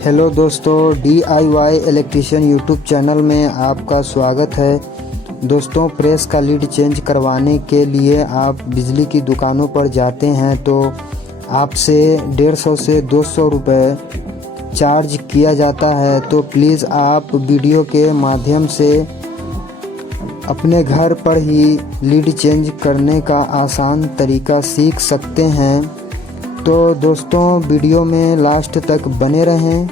Hello दोस्तों, DIY electrician YouTube channel में आपका स्वागत है। दोस्तों, प्रेस का लीड चेंज करवाने के लिए आप बिजली की दुकानों पर जाते हैं तो आपसे 150 से 200 रुपये चार्ज किया जाता है। तो प्लीज़ आप वीडियो के माध्यम से अपने घर पर ही लीड चेंज करने का आसान तरीका सीख सकते हैं। तो दोस्तों, वीडियो में लास्ट तक बने रहें।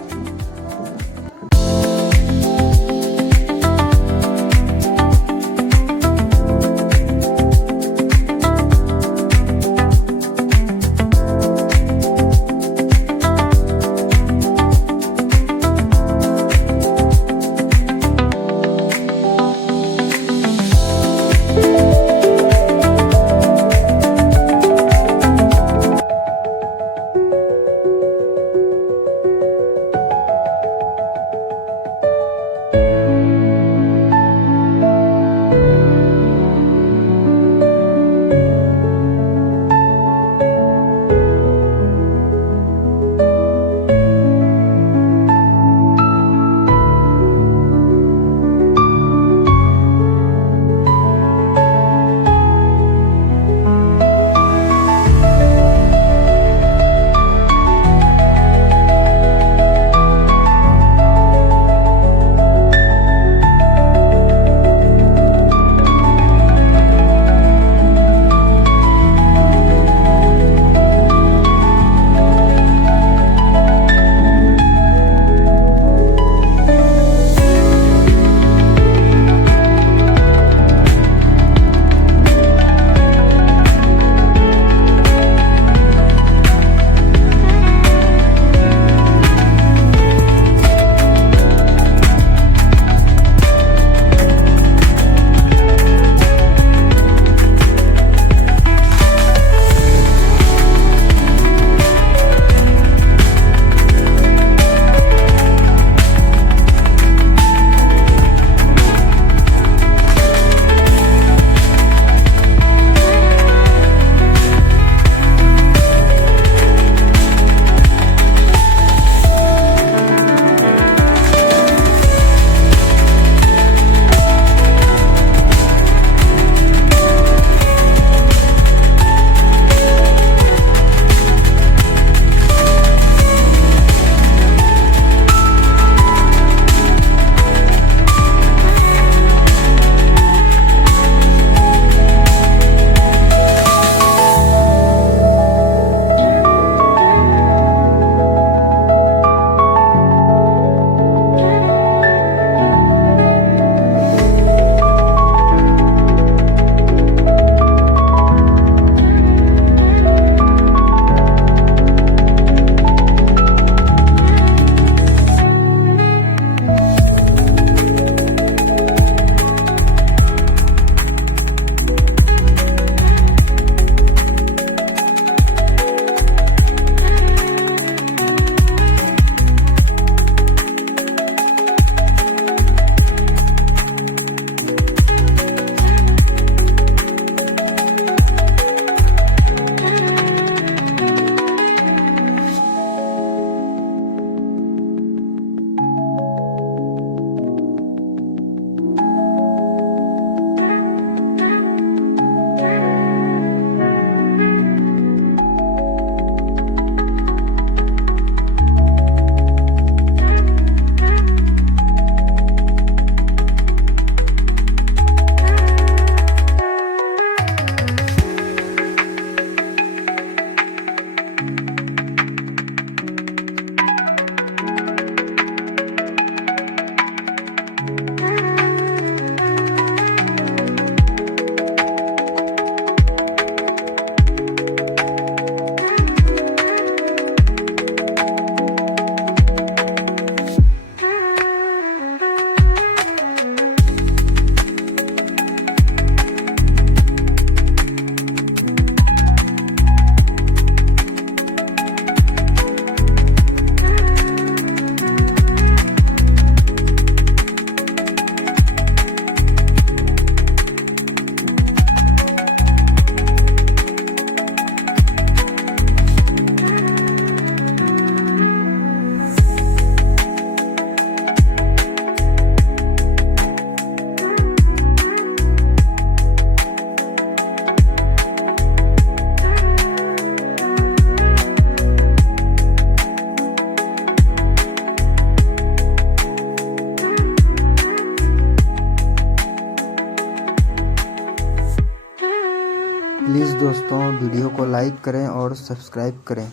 प्लीज़ दोस्तों वीडियो को लाइक करें और सब्सक्राइब करें।